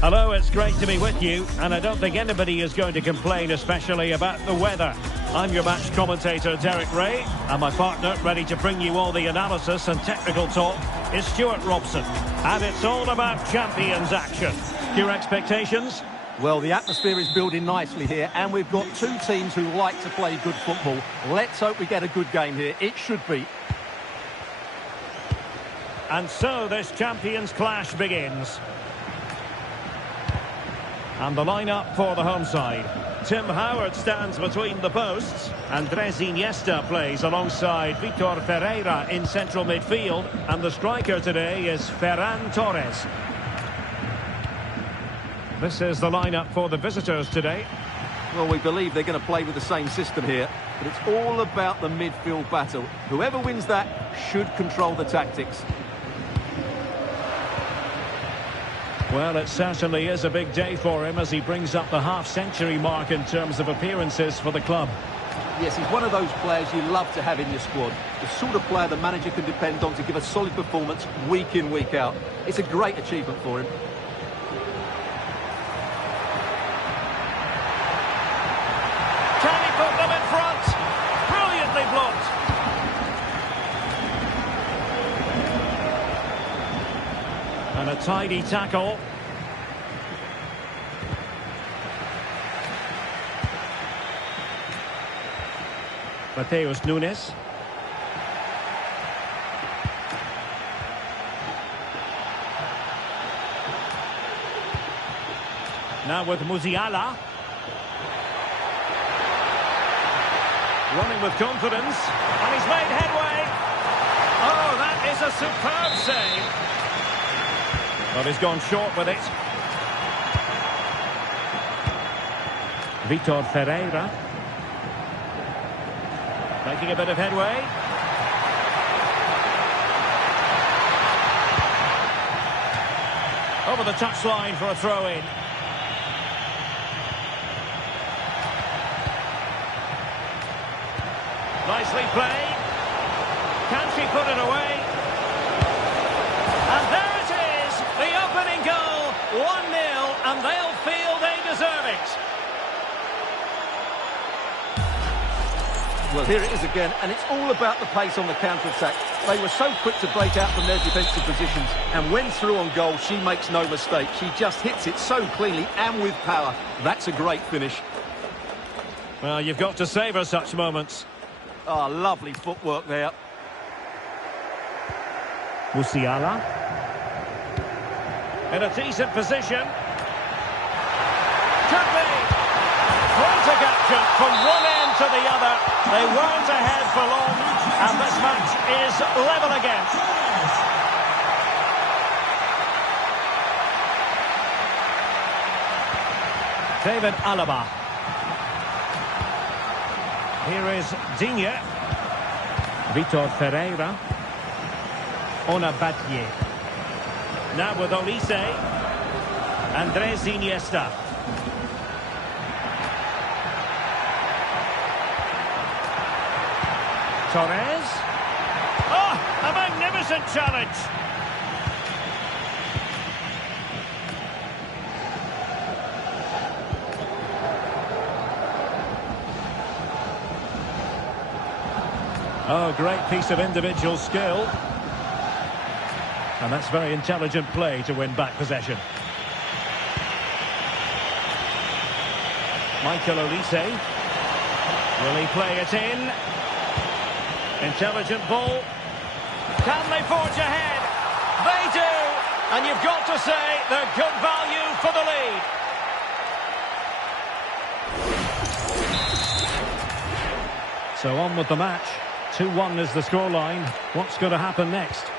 Hello, it's great to be with you, and I don't think anybody is going to complain, especially about the weather. I'm your match commentator, Derek Ray, and my partner, ready to bring you all the analysis and technical talk, is Stuart Robson. And it's all about Champions action. Your expectations? Well, the atmosphere is building nicely here, and we've got two teams who like to play good football. Let's hope we get a good game here. It should be. And so this Champions clash begins. And the lineup for the home side. Tim Howard stands between the posts. Andres Iniesta plays alongside Vitor Ferreira in central midfield. And the striker today is Ferran Torres. This is the lineup for the visitors today. Well, we believe they're going to play with the same system here, but it's all about the midfield battle. Whoever wins that should control the tactics. Well, it certainly is a big day for him as he brings up the half-century mark in terms of appearances for the club. Yes, he's one of those players you love to have in your squad. The sort of player the manager can depend on to give a solid performance week in, week out. It's a great achievement for him. Can he put them in front? Brilliantly blocked. And a tidy tackle. Mateus Nunes. Now with Musiala. Running with confidence. And he's made headway. Oh, that is a superb save. But he's gone short with it. Vitor Ferreira. Making a bit of headway. Over the touchline for a throw-in. Nicely played. Can she put it away? And there it is, the opening goal, 1-0, and they'll feel they deserve it. Well, here it is again, and it's all about the pace on the counter-attack. They were so quick to break out from their defensive positions, and when through on goal, she makes no mistake. She just hits it so cleanly and with power. That's a great finish. Well, you've got to savour such moments. Oh, lovely footwork there. Musiala. In a decent position. Could be. Great action from one end to the other. They weren't ahead for long, and this match is level again. David Alaba. Here is Digne. Vitor Ferreira. Ona Batlle. Now with Olise. Andres Iniesta. Torres. Oh, a magnificent challenge. Oh, great piece of individual skill. And that's very intelligent play to win back possession. Michael Olise. Will he play it in? Intelligent ball. Can they forge ahead? They do. And you've got to say they're good value for the lead. So on with the match. 2-1 is the scoreline. What's going to happen next?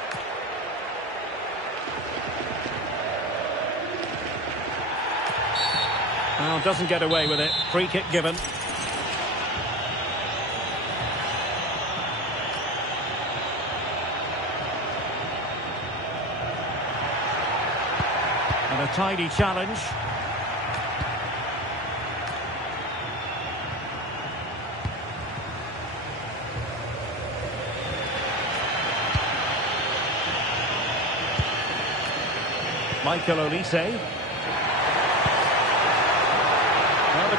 Well, doesn't get away with it. Free kick given. And a tidy challenge. Michael Olise.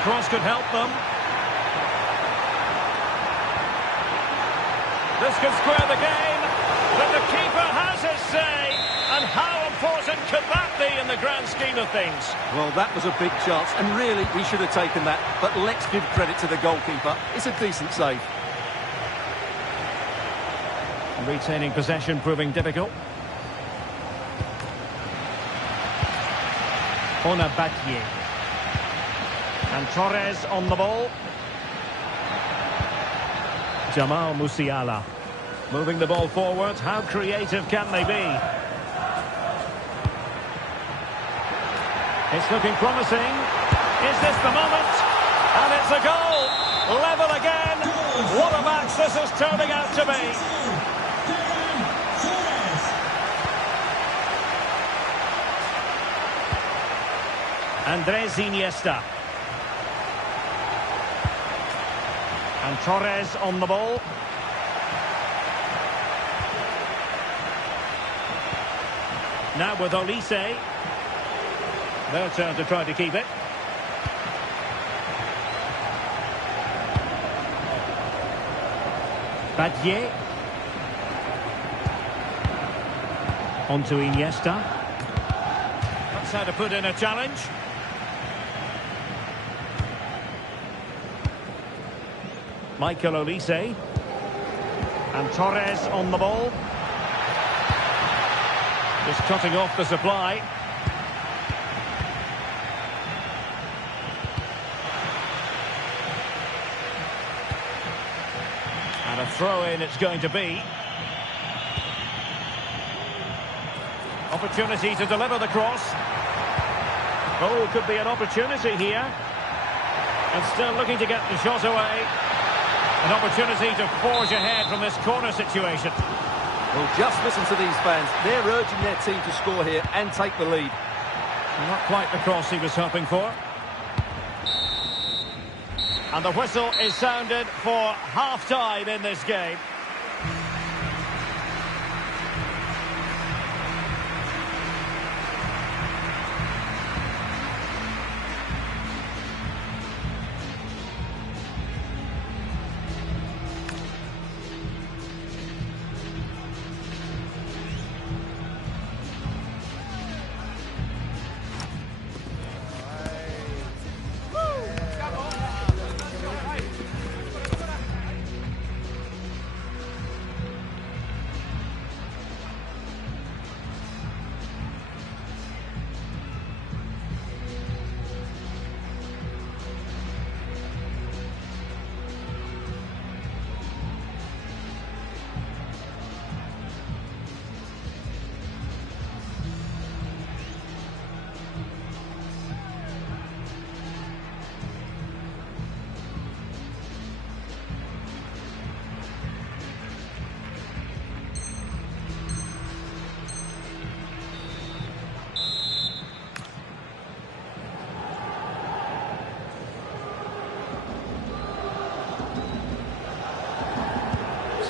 cross could help them. This could square the game, but the keeper has his say. And how important could that be in the grand scheme of things? Well, that was a big chance, and really, he should have taken that. But let's give credit to the goalkeeper. It's a decent save. Retaining possession proving difficult. Ona Batlle. And Torres on the ball. Jamal Musiala. Moving the ball forward. How creative can they be? It's looking promising. Is this the moment? And it's a goal. Level again. What a match this is turning out to be. Andres Iniesta. And Torres on the ball. Now with Olise. Their turn to try to keep it. Batlle. On to Iniesta. That's how to put in a challenge. Michael Olise. And Torres on the ball. Just cutting off the supply. And a throw-in it's going to be. Opportunity to deliver the cross. Oh, could be an opportunity here. And still looking to get the shot away. An opportunity to forge ahead from this corner situation. Well, just listen to these fans. They're urging their team to score here and take the lead. Not quite the cross he was hoping for. And the whistle is sounded for half-time in this game.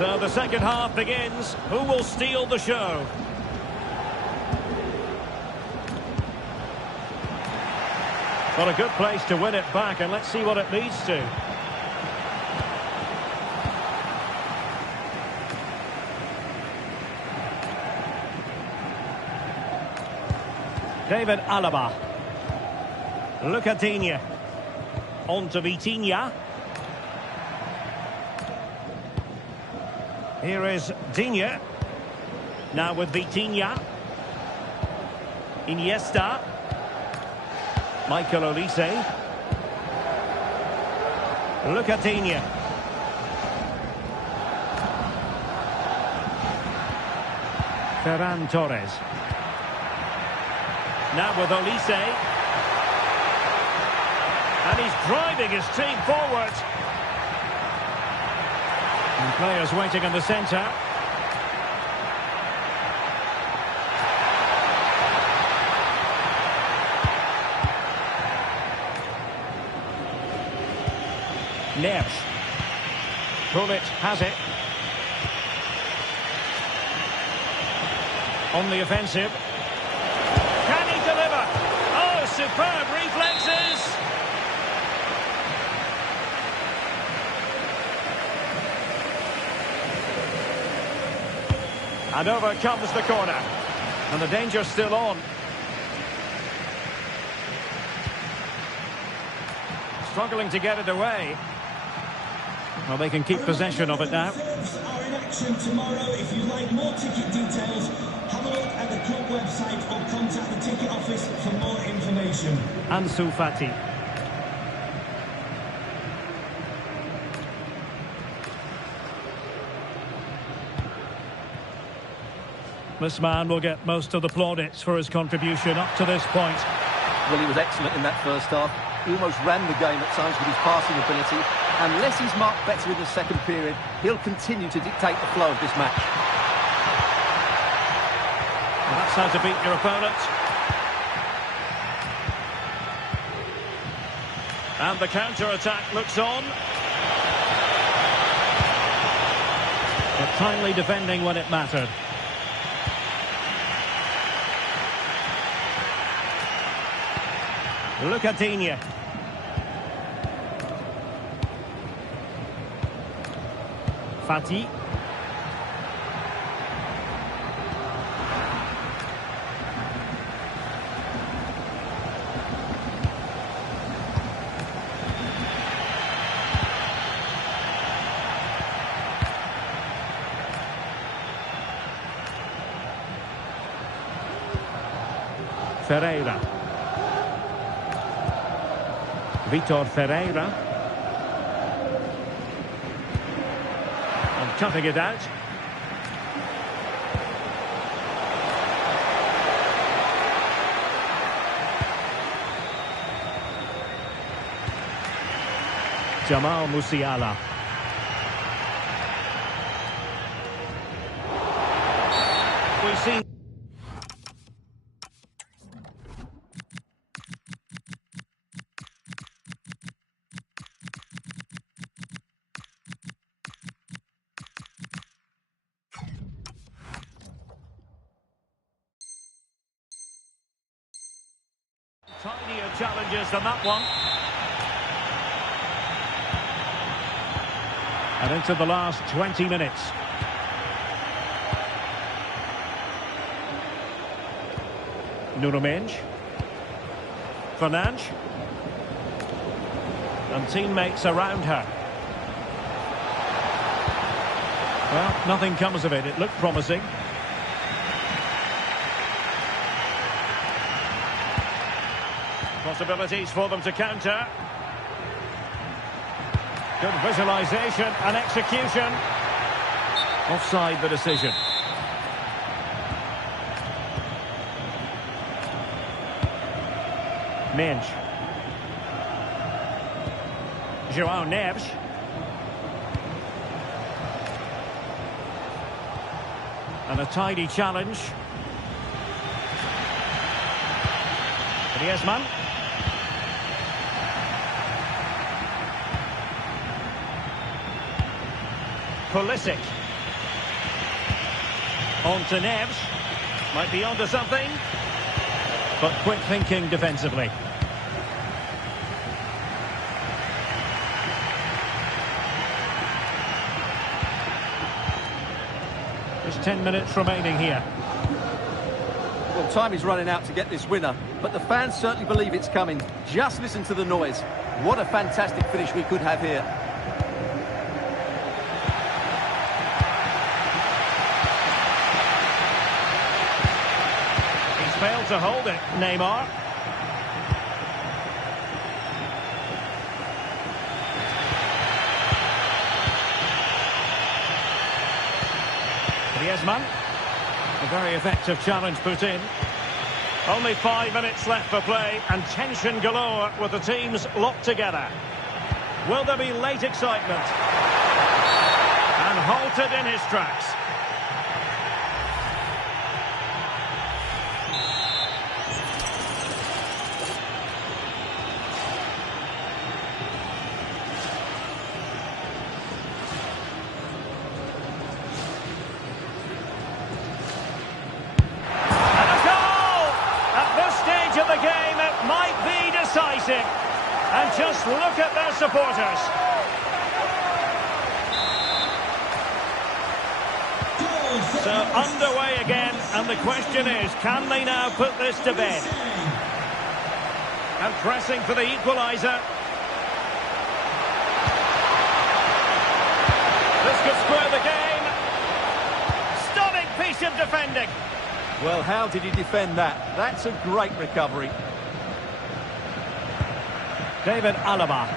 So the second half begins. Who will steal the show? Got a good place to win it back, and let's see what it leads to. David Alaba. Luca Digne. On to Vitinha. Here is Digne. Now with Vitinha. Iniesta. Michael Olise. Luca Digne. Ferran Torres. Now with Olise. And he's driving his team forward. And players waiting in the centre. Neves. Pulisic has it. On the offensive. Can he deliver? Oh, superb reflexes. And over comes the corner. And the danger's still on. Struggling to get it away. Well, they can keep possession of it now. Are in action tomorrow. If you'd like more ticket details, have a look at the club website or contact the ticket office for more information. Ansu Fati. This man will get most of the plaudits for his contribution up to this point. Well, he was excellent in that first half. He almost ran the game at times with his passing ability. Unless he's marked better in the second period, he'll continue to dictate the flow of this match. And that's how to beat your opponent. And the counter-attack looks on. But timely defending when it mattered. Lucadinha. Fati. Ferreira. Vitor Ferreira. And cutting it out. Jamal Musiala. We've seen... Tidier challenges than that one. And into the last 20 minutes. Nuno Mendes. Fernandes. And teammates around her. Well, nothing comes of it. It looked promising. Possibilities for them to counter. Good visualisation and execution. Offside the decision. Mendes. João Neves. And a tidy challenge. Griezmann. Pulisic. On to Neves. Might be onto something. But quick thinking defensively. There's 10 minutes remaining here. Well, time is running out to get this winner, but the fans certainly believe it's coming. Just listen to the noise. What a fantastic finish we could have here. Failed to hold it, Neymar. Griezmann. A very effective challenge put in. Only 5 minutes left for play and tension galore with the teams locked together. Will there be late excitement? And halted in his tracks. Decisive. And just look at their supporters. Goal So underway again, and the question is, can they now put this to bed? And pressing for the equaliser. This could square the game. Stunning piece of defending. Well, how did he defend that? That's a great recovery. David Alaba.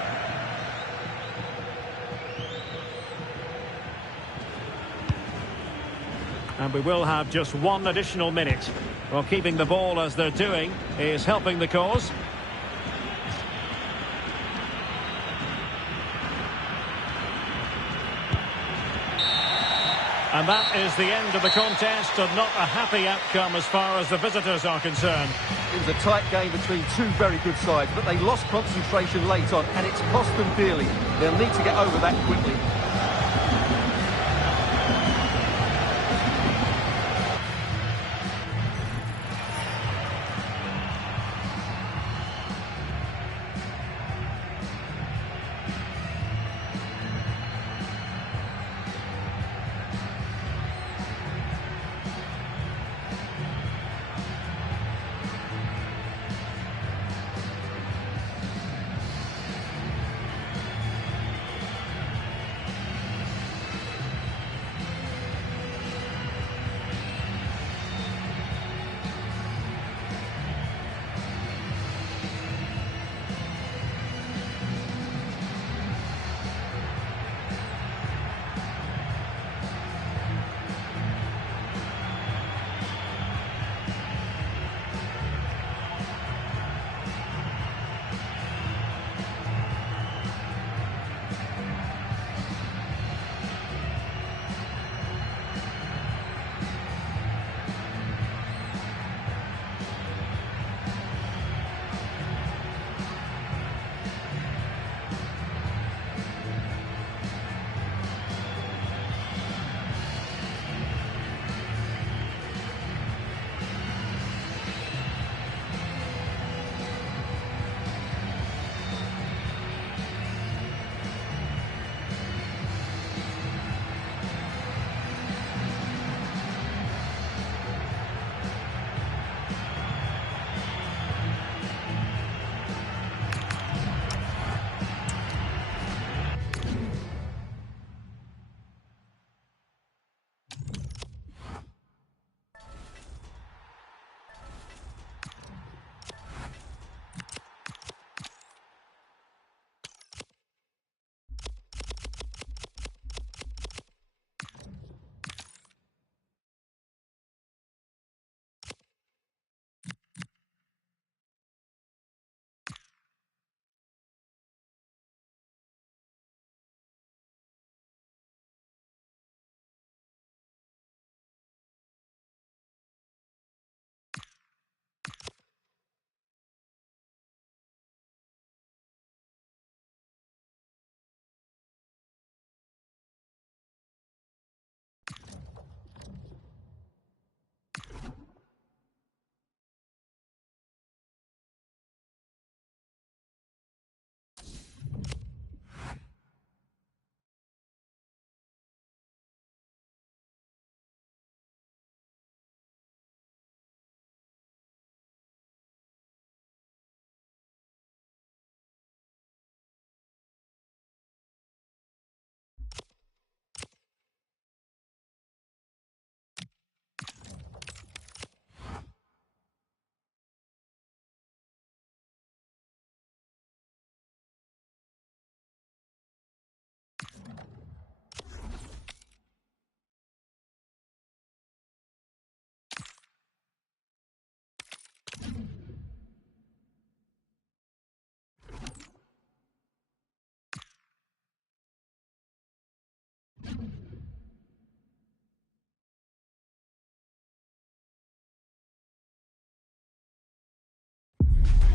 And we will have just one additional minute. Well, keeping the ball as they're doing is helping the cause. And that is the end of the contest, and not a happy outcome as far as the visitors are concerned. It was a tight game between two very good sides, but they lost concentration late on, and it's cost them dearly. They'll need to get over that quickly.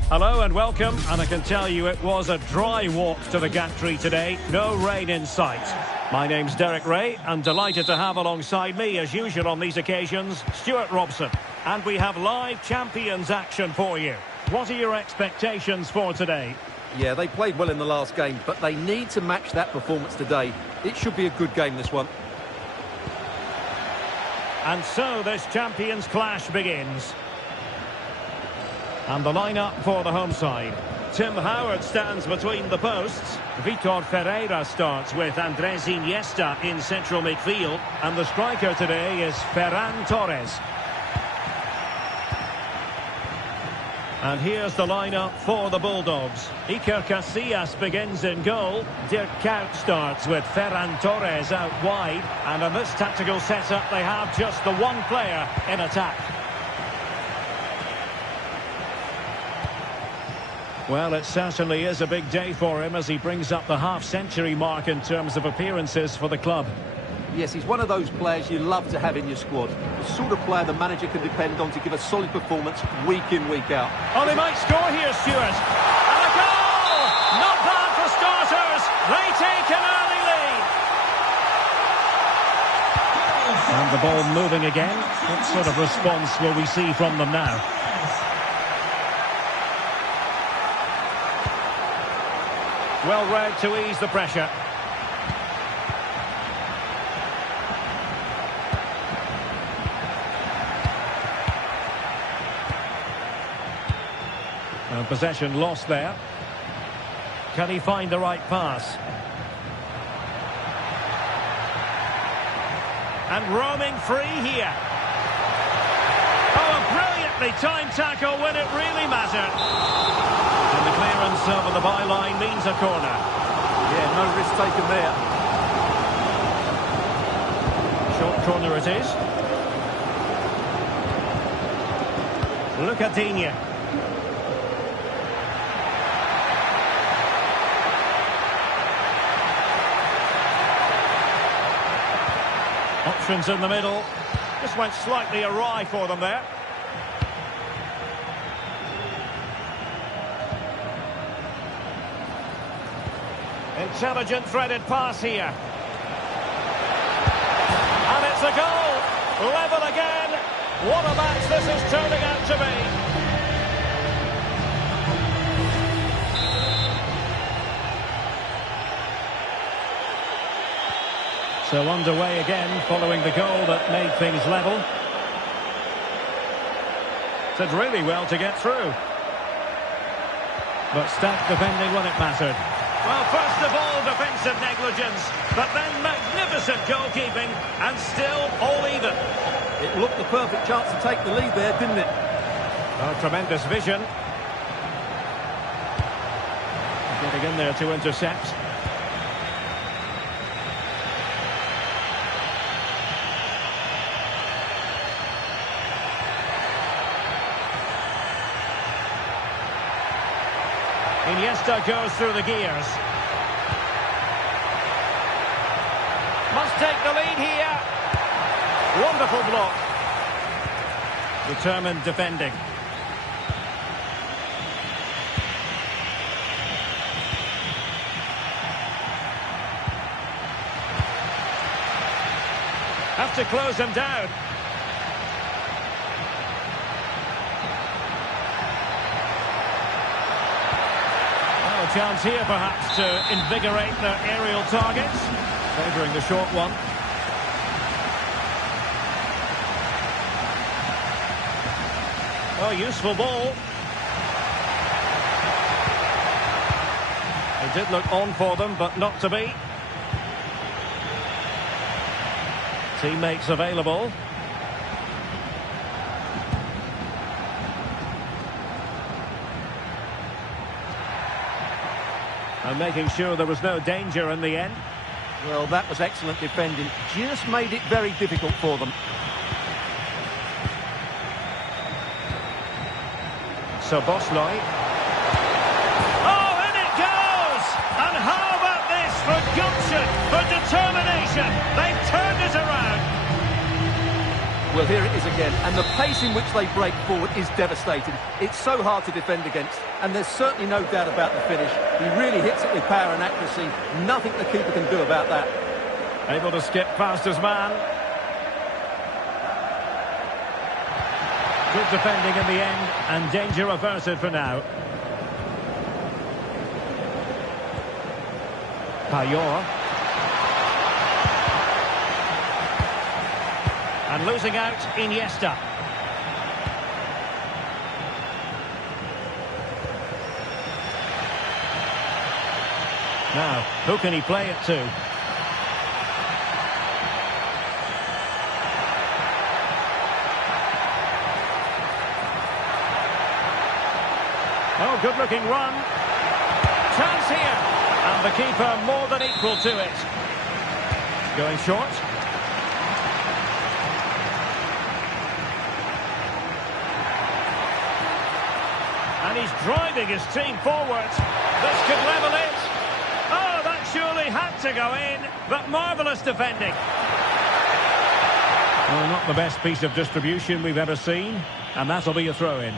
Hello and welcome, and I can tell you it was a dry walk to the gantry today, no rain in sight. My name's Derek Ray, and delighted to have alongside me, as usual on these occasions, Stuart Robson. And we have live Champions action for you. What are your expectations for today? Yeah, they played well in the last game, but they need to match that performance today. It should be a good game, this one. And so this Champions clash begins. And the lineup for the home side. Tim Howard stands between the posts. Vitor Ferreira starts with Andres Iniesta in central midfield. And the striker today is Ferran Torres. And here's the lineup for the Bulldogs. Iker Casillas begins in goal. Dirk Kuyt starts with Ferran Torres out wide. And in this tactical setup, they have just the one player in attack. Well, it certainly is a big day for him as he brings up the half-century mark in terms of appearances for the club. Yes, he's one of those players you love to have in your squad. The sort of player the manager can depend on to give a solid performance week in, week out. Oh, they might score here, Stuart. And a goal! Not bad for starters. They take an early lead. And the ball moving again. What sort of response will we see from them now? Well read to ease the pressure. And possession lost there. Can he find the right pass? And roaming free here. Oh, a brilliantly timed tackle when it really mattered. And the clearance over the byline means a corner. Yeah, no risk taken there. Short corner it is. Look at Digne. Options in the middle. Just went slightly awry for them there. Intelligent threaded pass here. And it's a goal. Level again. What a match this is turning out to be. So underway again following the goal that made things level. Did really well to get through. But stacked defending when it mattered. Well, first of all, defensive negligence, but then magnificent goalkeeping, and still all even. It looked the perfect chance to take the lead there, didn't it? Oh, tremendous vision. Getting in there to intercept. Iniesta goes through the gears. Must take the lead here. Wonderful block. Determined defending. Have to close him down. Chance here perhaps to invigorate their aerial targets, favouring the short one. Oh, useful ball. It did look on for them, but not to be. Teammates available. And making sure there was no danger in the end. Well, that was excellent defending. Just made it very difficult for them. So Bosley. Oh, in it goes! And how about this for gumption, for determination? They've turned it around. Well, here it is again, and the pace in which they break forward is devastating. It's so hard to defend against, and there's certainly no doubt about the finish. He really hits it with power and accuracy. Nothing the keeper can do about that. Able to skip past his man. Good defending in the end, and danger averted for now. Payor. And losing out, Iniesta. Now, who can he play it to? Oh, good-looking run. Chance here. And the keeper more than equal to it. Going short. And he's driving his team forward. This could level it. Oh, that surely had to go in. But marvellous defending. Well, not the best piece of distribution we've ever seen. And that'll be a throw-in.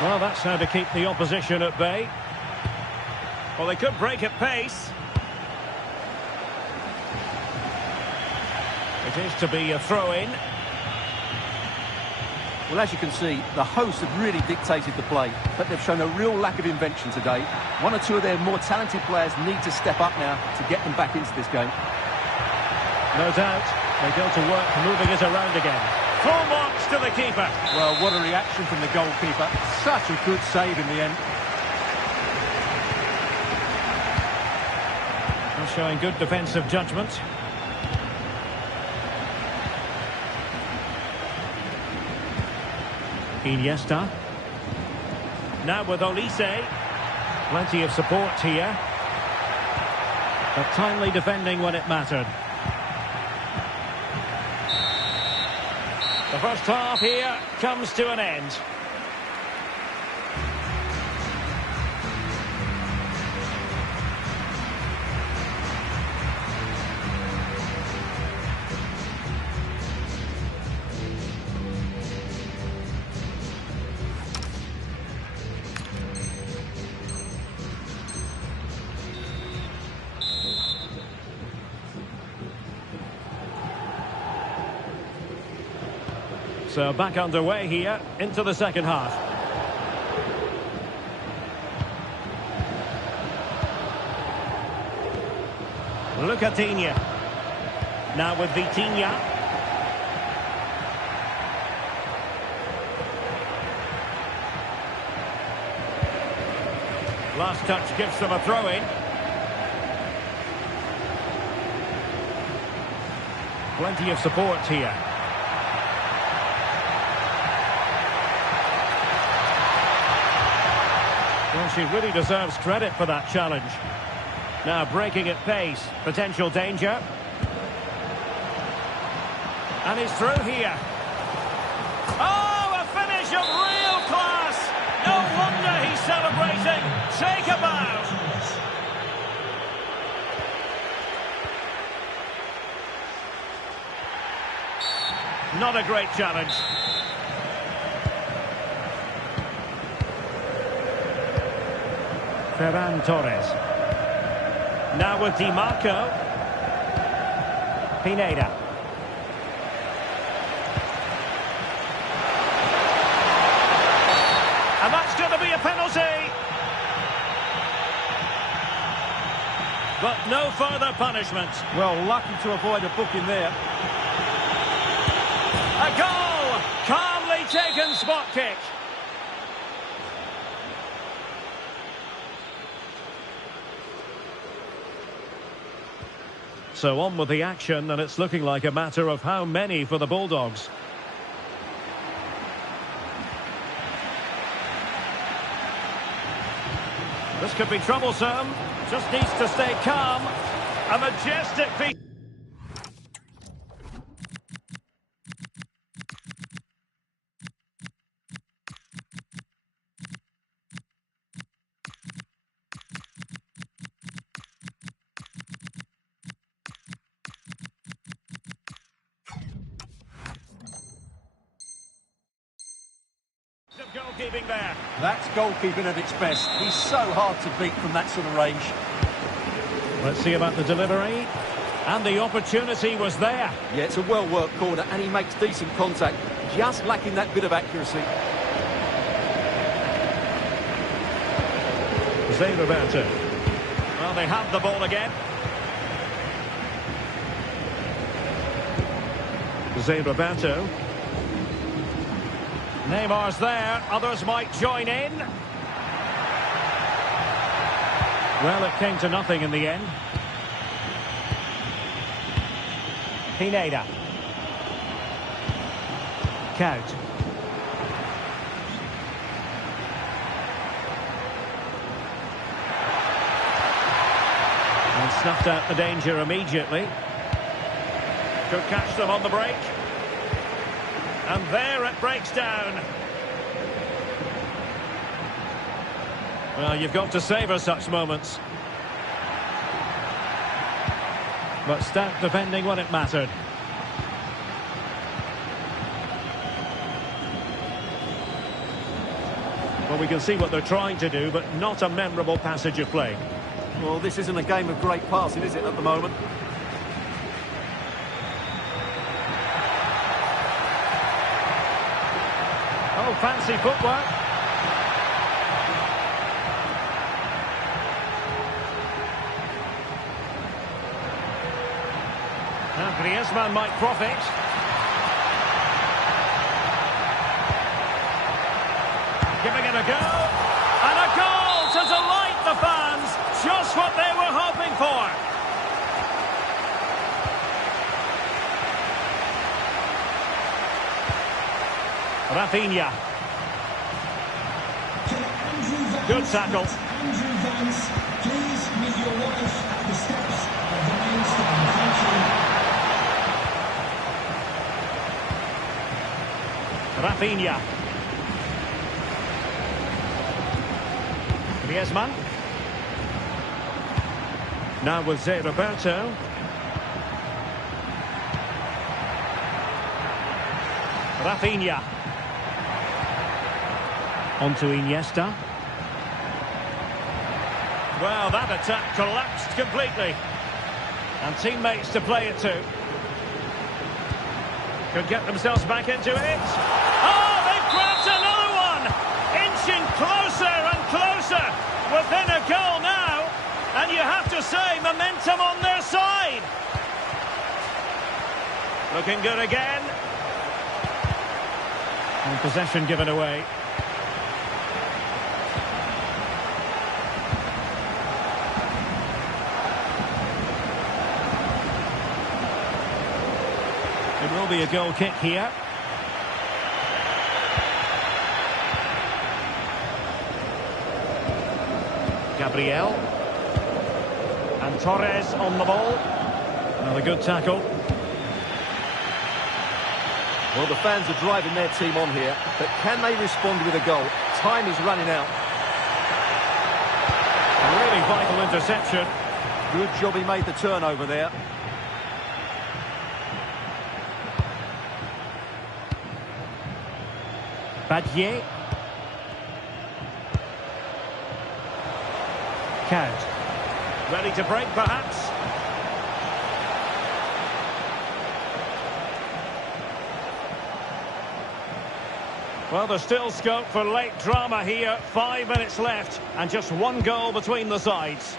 Well, that's how to keep the opposition at bay. Well, they could break at pace. It is to be a throw-in. Well, as you can see, the hosts have really dictated the play, but they've shown a real lack of invention today. One or two of their more talented players need to step up now to get them back into this game. No doubt. They go to work moving it around again. Full marks to the keeper. Well, what a reaction from the goalkeeper. Such a good save in the end. Well, showing good defensive judgment. Iniesta. Now with Olise. Plenty of support here. But timely defending when it mattered. The first half here comes to an end. So back underway here into the second half. Lucatinia. Now with Vitinha. Last touch gives them a throw-in. Plenty of support here. Well, she really deserves credit for that challenge. Now breaking at pace, potential danger. And he's through here. Oh, a finish of real class! No wonder he's celebrating. Take a bow. Not a great challenge. Ferran Torres. Now with Di Marco. Pineda. And that's going to be a penalty. But no further punishment. Well, lucky to avoid a booking there. A goal! Calmly taken spot kick. So on with the action, and it's looking like a matter of how many for the Bulldogs. This could be troublesome. Just needs to stay calm. A majestic piece. Goalkeeping there. That's goalkeeping at its best. He's so hard to beat from that sort of range. Let's see about the delivery. And the opportunity was there. Yeah, it's a well-worked corner, and he makes decent contact. Just lacking that bit of accuracy. Zé Roberto. Well, they have the ball again. Jose Roberto. Neymar's there, others might join in. Well, it came to nothing in the end. Pineda. Count. And snuffed out the danger immediately. Could catch them on the break. And there it breaks down. Well, you've got to savour such moments. But stout defending when it mattered. Well, we can see what they're trying to do, but not a memorable passage of play. Well, this isn't a game of great passing, is it, at the moment? Oh, fancy footwork. Now Griezmann might profit. Giving it a go. And a goal to delight the fans. Just what they were hoping for. Rafinha. Good tackle. Andrew Vance, please meet your wife at the steps of the main stand. Thank you. Rafinha. Griezmann. Now with Zé Roberto. Rafinha. On to Iniesta. Well, that attack collapsed completely. And teammates to play it to. Could get themselves back into it. Oh, they've grabbed another one! Inching closer and closer. Within a goal now. And you have to say, momentum on their side. Looking good again. And possession given away. It will be a goal kick here. Gabriel. And Torres on the ball. Another good tackle. Well, the fans are driving their team on here, but can they respond with a goal? Time is running out. A really vital interception. Good job he made the turnover there. Badier. Count. Ready to break, perhaps. Well, there's still scope for late drama here. 5 minutes left, and just one goal between the sides.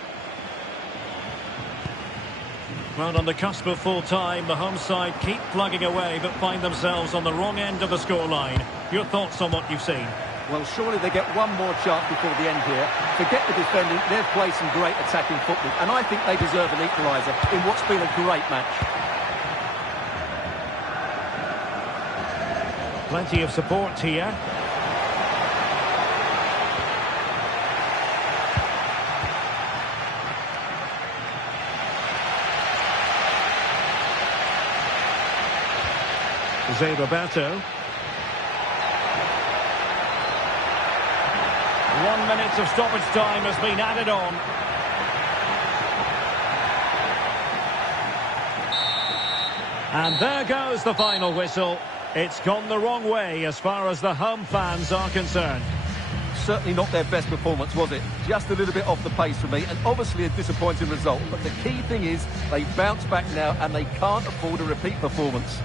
Well, on the cusp of full time, the home side keep plugging away, but find themselves on the wrong end of the scoreline. Your thoughts on what you've seen? Well, surely they get one more chance before the end here. Forget the defending, they've played some great attacking football, and I think they deserve an equaliser in what's been a great match. Plenty of support here. Jose Roberto. 1 minute of stoppage time has been added on. And there goes the final whistle. It's gone the wrong way as far as the home fans are concerned. Certainly not their best performance, was it? Just a little bit off the pace for me, and obviously a disappointing result. But the key thing is they bounce back now and they can't afford a repeat performance.